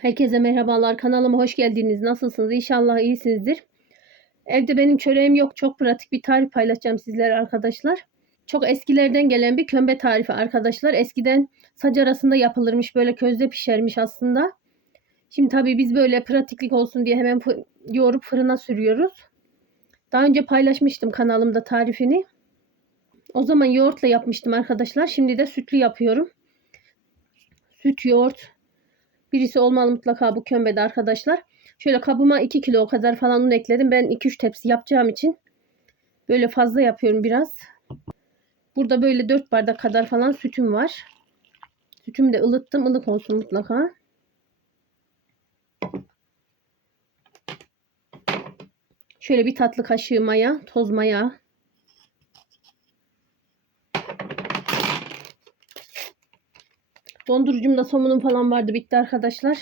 Herkese merhabalar. Kanalıma hoş geldiniz. Nasılsınız? İnşallah iyisinizdir. Evde benim çöreğim yok. Çok pratik bir tarif paylaşacağım sizlere arkadaşlar. Çok eskilerden gelen bir kömbe tarifi arkadaşlar. Eskiden saç arasında yapılırmış. Böyle közde pişermiş aslında. Şimdi tabii biz böyle pratiklik olsun diye hemen yoğurup fırına sürüyoruz. Daha önce paylaşmıştım kanalımda tarifini. O zaman yoğurtla yapmıştım arkadaşlar. Şimdi de sütlü yapıyorum. Süt, yoğurt, Birisi olmalı mutlaka bu kömbede arkadaşlar. Şöyle kabıma 2 kilo kadar falan un ekledim. Ben 2-3 tepsi yapacağım için böyle fazla yapıyorum biraz. Burada böyle 4 bardak kadar falan sütüm var. Sütümü de ılıttım. ılık olsun mutlaka. Şöyle bir tatlı kaşığı maya, toz maya. Dondurucumda somunum falan vardı. Bitti arkadaşlar.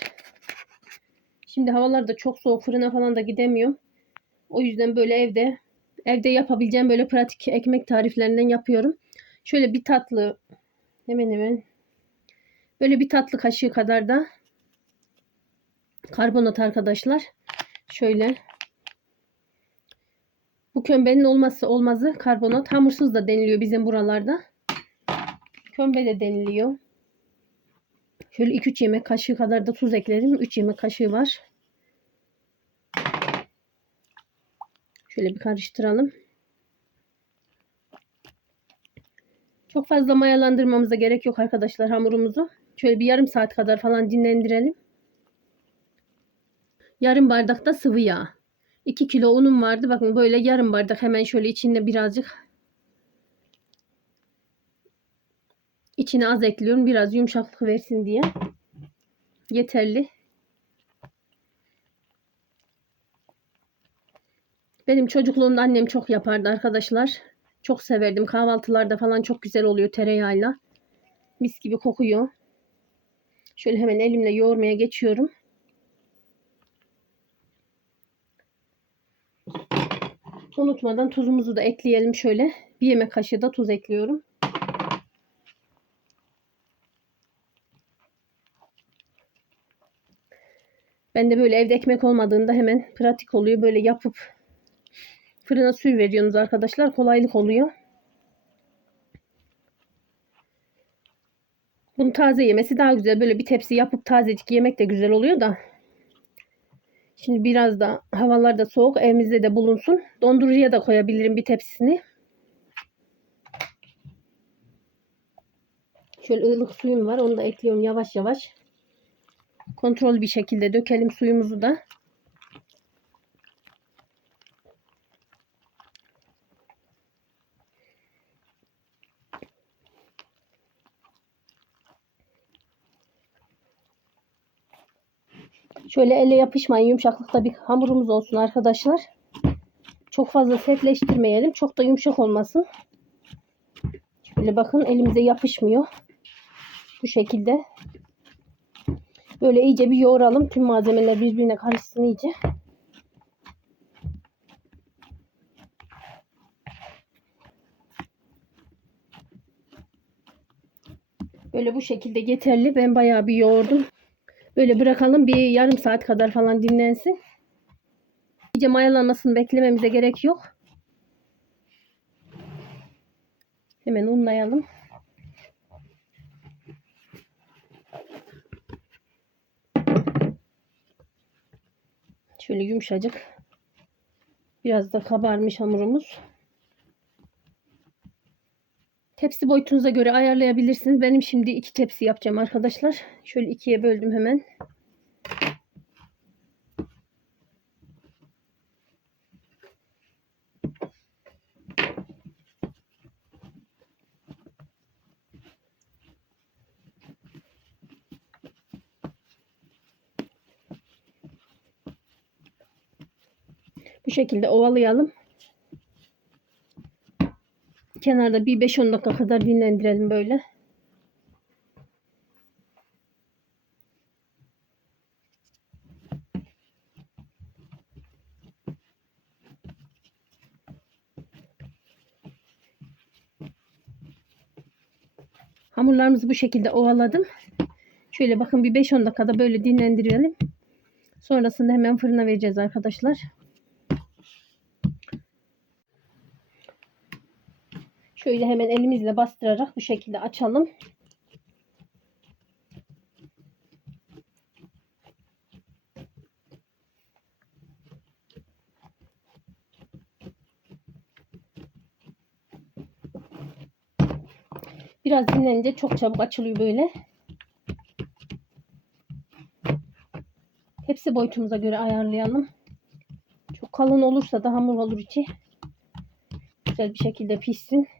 Şimdi havalar da çok soğuk. Fırına falan da gidemiyorum. O yüzden böyle evde evde yapabileceğim böyle pratik ekmek tariflerinden yapıyorum. Şöyle bir tatlı hemen hemen böyle bir tatlı kaşığı kadar da karbonat arkadaşlar. Şöyle bu kömbenin olmazsa olmazı karbonat. Hamursuz da deniliyor bizim buralarda. Kömbe de deniliyor. Şöyle 2-3 yemek kaşığı kadar da tuz ekledim. 3 yemek kaşığı var. Şöyle bir karıştıralım. Çok fazla mayalandırmamıza gerek yok arkadaşlar hamurumuzu. Şöyle bir yarım saat kadar falan dinlendirelim. Yarım bardak da sıvı yağ. 2 kilo unum vardı. Bakın böyle yarım bardak hemen şöyle içinde birazcık içine az ekliyorum. Biraz yumuşaklık versin diye. Yeterli. Benim çocukluğumda annem çok yapardı arkadaşlar. Çok severdim. Kahvaltılarda falan çok güzel oluyor tereyağıyla. Mis gibi kokuyor. Şöyle hemen elimle yoğurmaya geçiyorum. Unutmadan tuzumuzu da ekleyelim şöyle. Bir yemek kaşığı da tuz ekliyorum. Ben de böyle evde ekmek olmadığında hemen pratik oluyor. Böyle yapıp fırına sür veriyorsunuz arkadaşlar. Kolaylık oluyor. Bunu taze yemesi daha güzel. Böyle bir tepsi yapıp tazecik yemek de güzel oluyor da. Şimdi biraz da havalar da soğuk. Evimizde de bulunsun. Dondurucuya da koyabilirim bir tepsisini. Şöyle ılık suyum var. Onu da ekliyorum yavaş yavaş. Kontrol bir şekilde dökelim suyumuzu da. Şöyle elle yapışmayın. Yumuşaklıkta bir hamurumuz olsun arkadaşlar. Çok fazla sertleştirmeyelim. Çok da yumuşak olmasın. Şöyle bakın elimize yapışmıyor. Bu şekilde. Böyle iyice bir yoğuralım. Tüm malzemeler birbirine karışsın iyice. Böyle bu şekilde yeterli. Ben bayağı bir yoğurdum. Böyle bırakalım bir yarım saat kadar falan dinlensin. İyice mayalanmasını beklememize gerek yok. Hemen unlayalım. Şöyle yumuşacık. Biraz da kabarmış hamurumuz. Tepsi boyutunuza göre ayarlayabilirsiniz. Benim şimdi iki tepsi yapacağım arkadaşlar. Şöyle ikiye böldüm hemen. Bu şekilde ovalayalım. Kenarda bir 5-10 dakika kadar dinlendirelim böyle. Hamurlarımızı bu şekilde ovaladım. Şöyle bakın bir 5-10 dakikada böyle dinlendirelim. Sonrasında hemen fırına vereceğiz arkadaşlar. Şöyle hemen elimizle bastırarak bu şekilde açalım. Biraz dinlenince çok çabuk açılıyor böyle. Hepsi boyutumuza göre ayarlayalım. Çok kalın olursa da hamur olur içi. Güzel bir şekilde pişsin.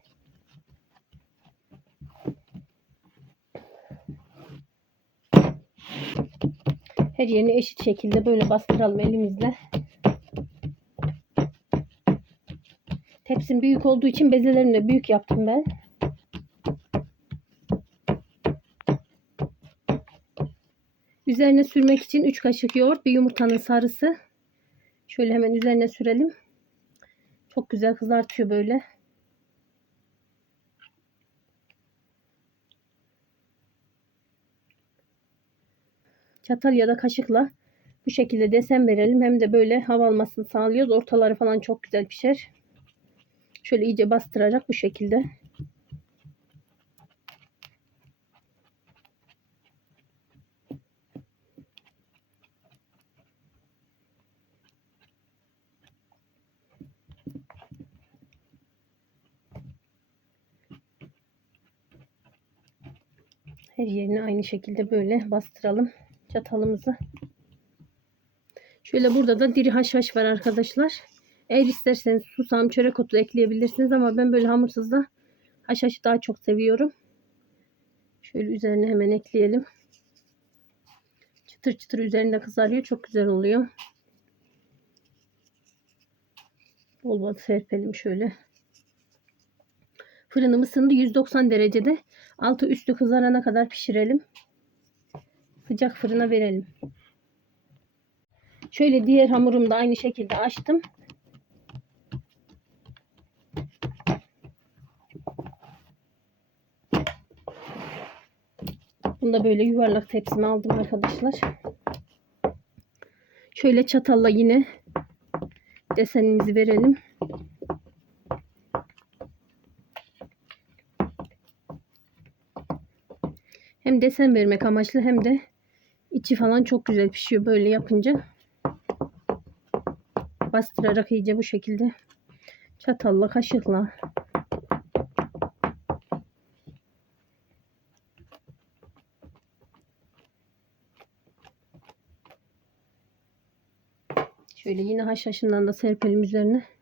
Her yerini eşit şekilde böyle bastıralım elimizle. Tepsim büyük olduğu için bezelerini de büyük yaptım ben. Üzerine sürmek için 3 kaşık yoğurt, bir yumurtanın sarısı. Şöyle hemen üzerine sürelim. Çok güzel kızartıyor böyle. Çatal ya da kaşıkla bu şekilde desen verelim. Hem de böyle hava almasını sağlıyoruz. Ortaları falan çok güzel pişer. Şöyle iyice bastırarak bu şekilde. Her yerini aynı şekilde böyle bastıralım çatalımızı. Şöyle burada da diri haşhaş var arkadaşlar. Eğer isterseniz susam, çörek otu ekleyebilirsiniz ama ben böyle hamursuz da haşhaşı daha çok seviyorum. Şöyle üzerine hemen ekleyelim. Çıtır çıtır üzerinde kızarıyor. Çok güzel oluyor. Bol bol serpelim şöyle. Fırınım ısındı 190 derecede. Altı üstü kızarana kadar pişirelim. Sıcak fırına verelim. Şöyle diğer hamurumu da aynı şekilde açtım. Bunu da böyle yuvarlak tepsime aldım arkadaşlar. Şöyle çatalla yine desenimizi verelim. Hem desen vermek amaçlı hem de içi falan çok güzel pişiyor böyle yapınca. Bastırarak iyice bu şekilde çatalla kaşıkla Şöyle yine haşhaşından da serpelim üzerine.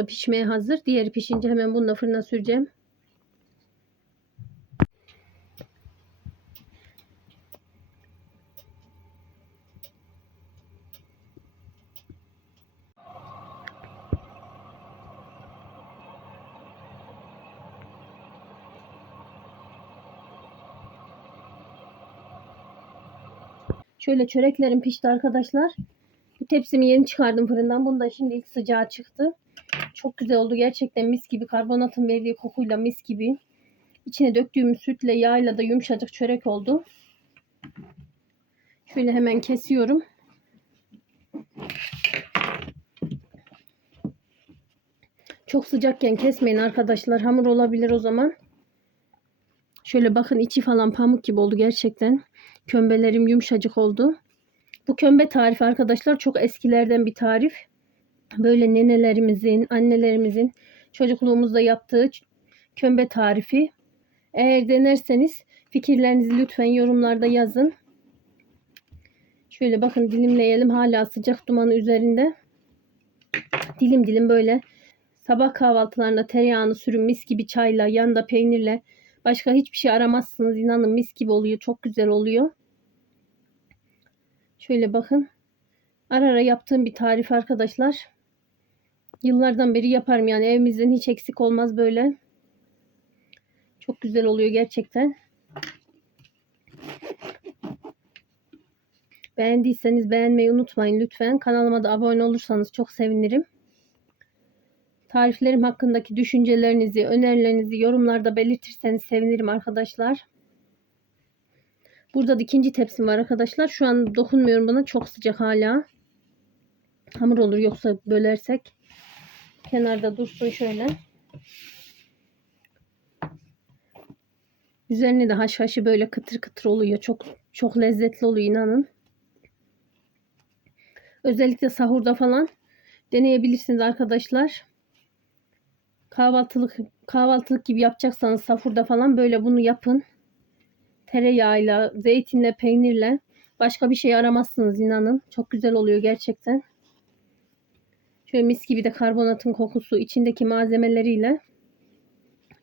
Da pişmeye hazır. Diğeri pişince hemen bunu da fırına süreceğim. Şöyle çöreklerim pişti arkadaşlar. Bu tepsimi yeni çıkardım fırından. Bunda şimdi ilk sıcağı çıktı. Çok güzel oldu. Gerçekten mis gibi. Karbonatın verdiği kokuyla mis gibi. İçine döktüğümüz sütle yağıyla da yumuşacık çörek oldu. Şöyle hemen kesiyorum. Çok sıcakken kesmeyin arkadaşlar. Hamur olabilir o zaman. Şöyle bakın içi falan pamuk gibi oldu gerçekten. Kömbelerim yumuşacık oldu. Bu kömbe tarifi arkadaşlar çok eskilerden bir tarif. Böyle nenelerimizin, annelerimizin çocukluğumuzda yaptığı kömbe tarifi. Eğer denerseniz fikirlerinizi lütfen yorumlarda yazın. Şöyle bakın dilimleyelim. Hala sıcak dumanı üzerinde. Dilim dilim böyle sabah kahvaltılarında tereyağını sürün mis gibi çayla, yanında peynirle. Başka hiçbir şey aramazsınız. İnanın mis gibi oluyor. Çok güzel oluyor. Şöyle bakın. Ara ara yaptığım bir tarif arkadaşlar. Yıllardan beri yaparım yani evimizden hiç eksik olmaz böyle. Çok güzel oluyor gerçekten. Beğendiyseniz beğenmeyi unutmayın lütfen. Kanalıma da abone olursanız çok sevinirim. Tariflerim hakkındaki düşüncelerinizi, önerilerinizi yorumlarda belirtirseniz sevinirim arkadaşlar. Burada da ikinci tepsim var arkadaşlar. Şu an dokunmuyorum buna. Çok sıcak hala. Hamur olur yoksa bölersek. Kenarda dursun şöyle. Üzerine de haşhaşı böyle kıtır kıtır oluyor. Çok çok lezzetli oluyor inanın. Özellikle sahurda falan deneyebilirsiniz arkadaşlar. Kahvaltılık kahvaltılık gibi yapacaksanız sahurda falan böyle bunu yapın. Tereyağıyla, zeytinle, peynirle başka bir şey aramazsınız inanın. Çok güzel oluyor gerçekten. Şöyle mis gibi de karbonatın kokusu içindeki malzemeleriyle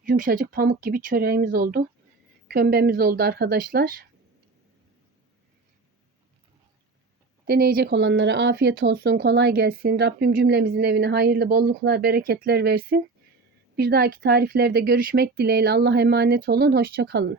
yumuşacık pamuk gibi çöreğimiz oldu. Kömbemiz oldu arkadaşlar. Deneyecek olanlara afiyet olsun, kolay gelsin. Rabbim cümlemizin evine hayırlı bolluklar, bereketler versin. Bir dahaki tariflerde görüşmek dileğiyle Allah'a emanet olun. Hoşçakalın.